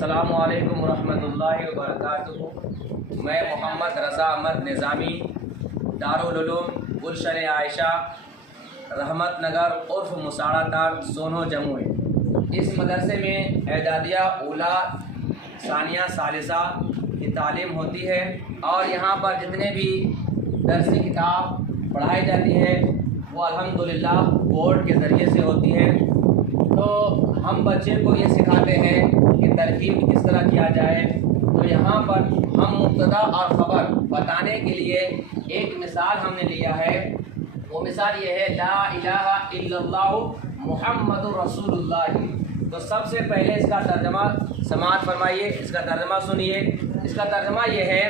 السلام علیکم ورحمۃ اللہ وبرکاتہ۔ میں محمد رضا احمد نظامی، دارالعلوم گلشن عائشہ، رحمت نگر عرف مساڑا تار، سونو جموں۔ اس مدرسے میں اعدادیہ، اولیٰ، ثانیہ، ثالثہ کی تعلیم ہوتی ہے، اور یہاں پر جتنے بھی درسی کتاب پڑھائی جاتی ہے وہ الحمدللہ بورڈ کے ذریعے سے ہوتی ہے۔ تو ہم بچے کو یہ سکھاتے ہیں کہ ترکیب کس طرح کیا جائے۔ تو یہاں پر ہم مبتدا اور خبر بتانے کے لیے ایک مثال ہم نے لیا ہے۔ وہ مثال یہ ہے، لا الہ الا اللہ محمد رسول اللہ۔ تو سب سے پہلے اس کا ترجمہ سماعت فرمائیے، اس کا ترجمہ سنیے۔ اس کا ترجمہ یہ ہے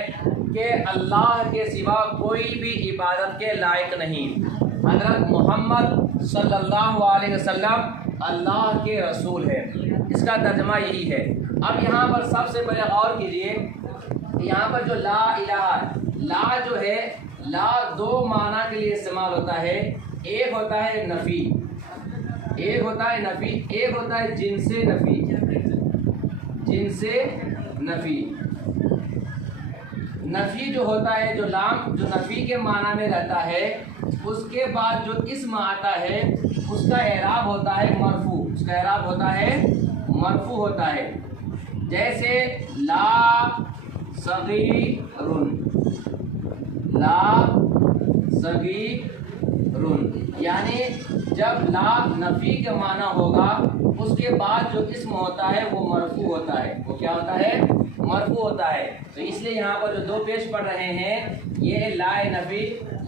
کہ اللہ کے سوا کوئی بھی عبادت کے لائق نہیں۔ حضرت محمد صلی اللہ علیہ وسلم اللہ کے رسول ہے۔ اس کا ترجمہ یہی ہے۔ اب یہاں پر سب سے پہلے غور کیجئے، یہاں پر جو لا الہ، لا جو ہے، لا دو معنی کے لیے استعمال ہوتا ہے۔ ایک ہوتا ہے نفی، ایک ہوتا ہے نفی، ایک ہوتا ہے جنس نفی، جنس نفی۔ نفی جو ہوتا ہے، جو لام جو نفی کے معنی میں رہتا ہے، اس کے بعد جو اسم آتا ہے اس کا اعراب ہوتا ہے مرفوع، اس کا اعراب ہوتا ہے مرفوع ہوتا ہے۔ جیسے لا صغیر، لا صغیر، یعنی جب لا نفی کے معنی ہوگا اس کے بعد جو اسم ہوتا ہے وہ مرفوع ہوتا ہے۔ وہ کیا ہوتا ہے؟ مرفوع ہوتا ہے۔ تو اس لیے یہاں پر جو دو پیش پڑھ رہے ہیں، یہ لا نفی،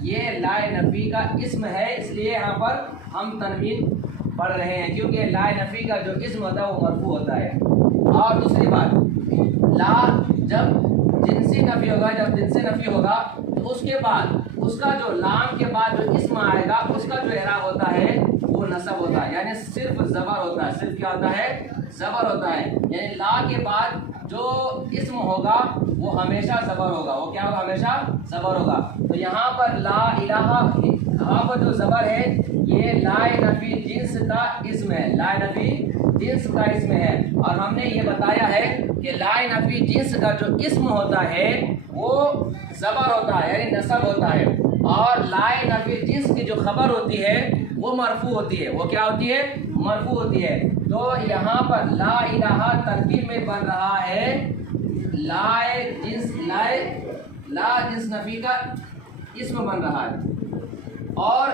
یہ لا نفی کا اسم ہے، اس لیے یہاں پر ہم تنوین پڑھ رہے ہیں، کیونکہ لا نفی کا جو اسم ہوتا ہے وہ مرفوع ہوتا ہے۔ اور دوسری بات، لا جب جنسی نفی ہوگا، جب جنسی نفی ہوگا تو اس کے بعد اس کا جو لام کے بعد جو اسم آئے گا اس کا جو اعراب ہوتا ہے وہ نصب ہوتا ہے، یعنی صرف زبر ہوتا ہے۔ صرف کیا ہوتا ہے؟ زبر ہوتا ہے، یعنی لا کے بعد جو اسم ہوگا وہ ہمیشہ زبر ہوگا۔ وہ کیا ہوگا؟ ہمیشہ زبر ہوگا۔ تو یہاں پر لا الہ، یہاں پر جو زبر ہے یہ لا نفی جنس کا اسم ہے، لا نفی جنس کا اسم ہے۔ اور ہم نے یہ بتایا ہے کہ لا نفی جنس کا جو اسم ہوتا ہے وہ زبر ہوتا ہے، یعنی نصب ہوتا ہے، اور لا نفی جنس کی جو خبر ہوتی ہے وہ مرفوع ہوتی ہے۔ وہ کیا ہوتی ہے؟ مرفوع ہوتی ہے۔ تو یہاں پر لا الہ ترکیب میں بن رہا ہے لا جنس، لا جنس نفی کا اسم بن رہا ہے، اور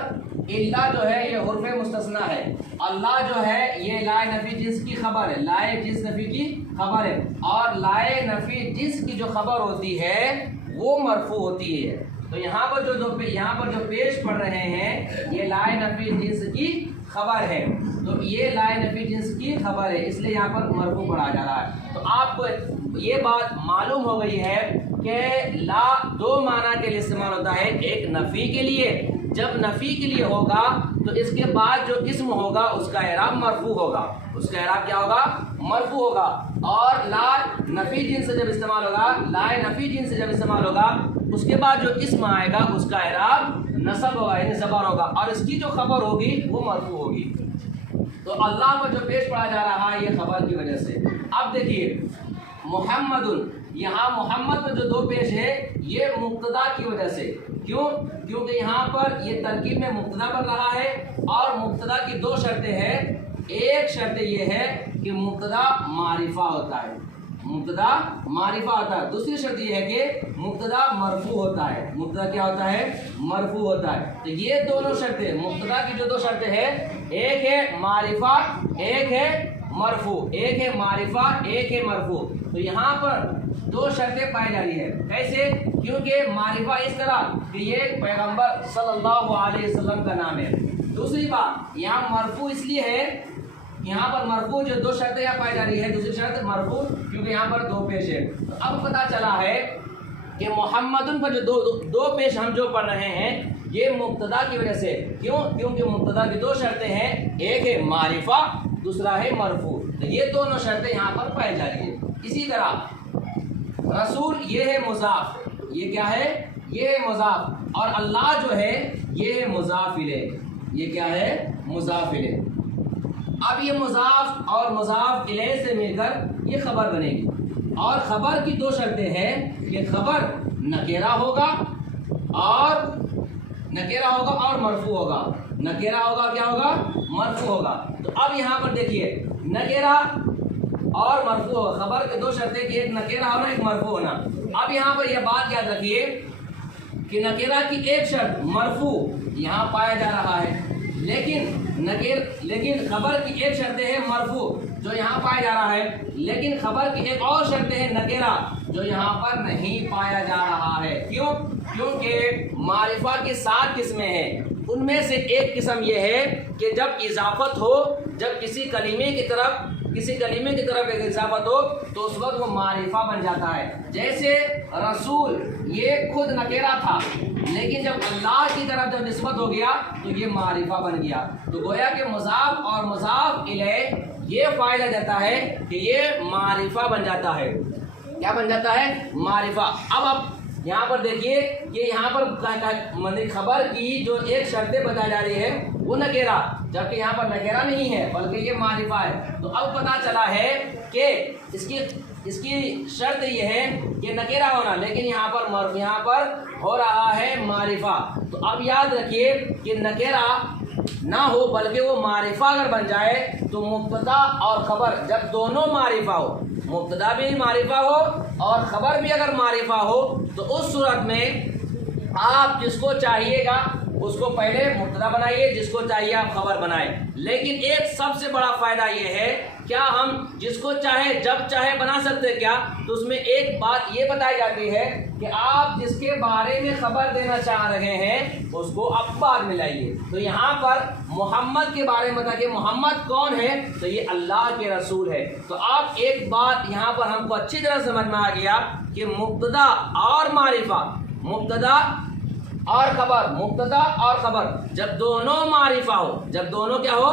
اللہ جو ہے یہ حرف مستثنیٰ ہے، اللہ جو ہے یہ لا نفی جنس کی خبر ہے، لا جنس نفی کی خبر ہے، اور لا نفی جنس کی جو خبر ہوتی ہے وہ مرفوع ہوتی ہے۔ تو یہاں پر جو پیش پڑھ رہے ہیں یہ لا نفی جنس کی خبر ہے، تو یہ لا نفی جنس کی خبر ہے، اس لیے یہاں پر مرفوع پڑھا جا رہا ہے۔ تو آپ کو یہ بات معلوم ہو گئی ہے کہ لا دو معنی کے لیے استعمال ہوتا ہے، ایک نفی کے لیے، جب نفی کے لیے ہوگا تو اس کے بعد جو اسم ہوگا اس کا اعراب مرفوع ہوگا، اس کا اعراب کیا ہوگا؟ مرفوع ہوگا۔ اور لا نفی جنس سے جب استعمال ہوگا، لا نفی جنس سے جب استعمال ہوگا اس کے بعد جو اسم آئے گا اس کا اعراب نصب ہوگا، یعنی زبر ہوگا، اور اس کی جو خبر ہوگی وہ مرفوع ہوگی۔ تو اللہ پر جو پیش پڑھا جا رہا ہے یہ خبر کی وجہ سے۔ اب دیکھیے محمد، یہاں محمد میں جو دو پیش ہے یہ مبتدا کی وجہ سے۔ کیوں؟ کیونکہ یہاں پر یہ ترکیب میں مبتدا بن رہا ہے، اور مبتدا کی دو شرطیں ہیں۔ ایک شرط یہ ہے کہ مبتدا معرفہ ہوتا ہے، مبتدا معرفہ ہوتا ہے۔ دوسری شرط یہ ہے کہ مبتدا مرفوع ہوتا ہے۔ مبتدا کیا ہوتا ہے؟ مرفوع ہوتا ہے۔ تو یہ دونوں شرطیں، مبتدا کی جو دو شرطیں ہیں، ایک ہے معرفہ، ایک ہے مرفوع، ایک ہے معرفہ، ایک ہے مرفوع۔ تو یہاں پر دو شرطیں پائی جا رہی ہیں۔ کیسے؟ کیونکہ معرفہ اس طرح کہ یہ پیغمبر صلی اللہ علیہ وسلم کا نام ہے۔ دوسری بات، یہاں مرفوع اس لیے ہے، یہاں پر مرفوع جو دو شرطیں یہاں پائی جا رہی ہے، دوسری شرط مرفوع کیونکہ یہاں پر دو پیش ہے۔ تو اب پتہ چلا ہے کہ محمدن پر جو دو پیش ہم جو پڑھ رہے ہیں یہ مبتدا کی وجہ سے۔ کیوں؟ کیونکہ مبتدا کی دو شرطیں ہیں، ایک ہے معرفہ، دوسرا ہے مرفوع۔ تو یہ دونوں شرطیں یہاں پر پائی جا رہی ہیں۔ اسی طرح رسول یہ ہے مضاف، یہ کیا ہے؟ یہ ہے مضاف، اور اللہ جو ہے یہ ہے مضاف الیہ، یہ کیا ہے؟ مضاف الیہ۔ اب یہ مضاف اور مضاف الیہ سے مل کر یہ خبر بنے گی. اور خبر کی دو شرطیں ہیں کہ خبر نکیرہ ہوگا اور مرفوع ہوگا. نکیرہ ہوگا کیا ہوگا؟ مرفوع ہوگا. تو اب یہاں پر دیکھیے نکیرہ اور مرفوع ہوگا. خبر کے دو شرطیں کہ ایک نکیرہ ہونا ایک مرفوع ہونا. اب یہاں پر یہ بات یاد رکھیے کہ نکیرہ کی ایک شرط مرفوع یہاں پایا جا رہا ہے، لیکن خبر کی ایک شرط ہے مرفوع جو یہاں پایا جا رہا ہے، لیکن خبر کی ایک اور شرط ہے نکیرہ جو یہاں پر نہیں پایا جا رہا ہے. کیوں؟ کیونکہ معرفہ کی 7 قسمیں ہیں. ان میں سے ایک قسم یہ ہے کہ جب اضافت ہو، جب کسی کلمے کی طرف ایک اضافت ہو تو اس وقت وہ معرفہ بن جاتا ہے. جیسے رسول یہ خود نکیرہ تھا، لیکن جب اللہ کی طرف جب نسبت ہو گیا تو یہ معرفہ بن گیا. تو گویا کہ مضاف اور مضاف الیہ یہ فائدہ دیتا ہے کہ یہ معرفہ بن جاتا ہے. کیا بن جاتا ہے؟ معرفہ. اب یہاں پر دیکھیے کہ یہاں پر خبر کی جو ایک شرطیں بتائی جا رہی ہے وہ نکیرہ، جبکہ یہاں پر نکیرہ نہیں ہے بلکہ یہ معرفہ ہے. تو اب پتہ چلا ہے کہ اس کی شرط یہ ہے کہ نکیرہ ہونا، لیکن یہاں پر ہو رہا ہے معرفہ. تو اب یاد رکھیے کہ نکیرہ نہ ہو بلکہ وہ معرفہ اگر بن جائے تو مبتدا اور خبر جب دونوں معرفہ ہو، مبتدا بھی معرفہ ہو اور خبر بھی اگر معرفہ ہو، تو اس صورت میں آپ جس کو چاہیے گا اس کو پہلے مبتدا بنائیے، جس کو چاہیے آپ خبر بنائیں. لیکن ایک سب سے بڑا فائدہ یہ ہے کیا ہم جس کو چاہے جب چاہے بنا سکتے کیا؟ تو اس میں ایک بات یہ بتائی جاتی ہے کہ آپ جس کے بارے میں خبر دینا چاہ رہے ہیں اس کو آپ بعد میں لائیے. تو یہاں پر محمد کے بارے میں بتا کہ محمد کون ہے؟ تو یہ اللہ کے رسول ہے. تو آپ ایک بات یہاں پر ہم کو اچھی طرح سمجھ میں آ گیا کہ مبتدا اور معرفہ، مبتدا اور خبر جب دونوں معرفہ ہو، جب دونوں کیا ہو؟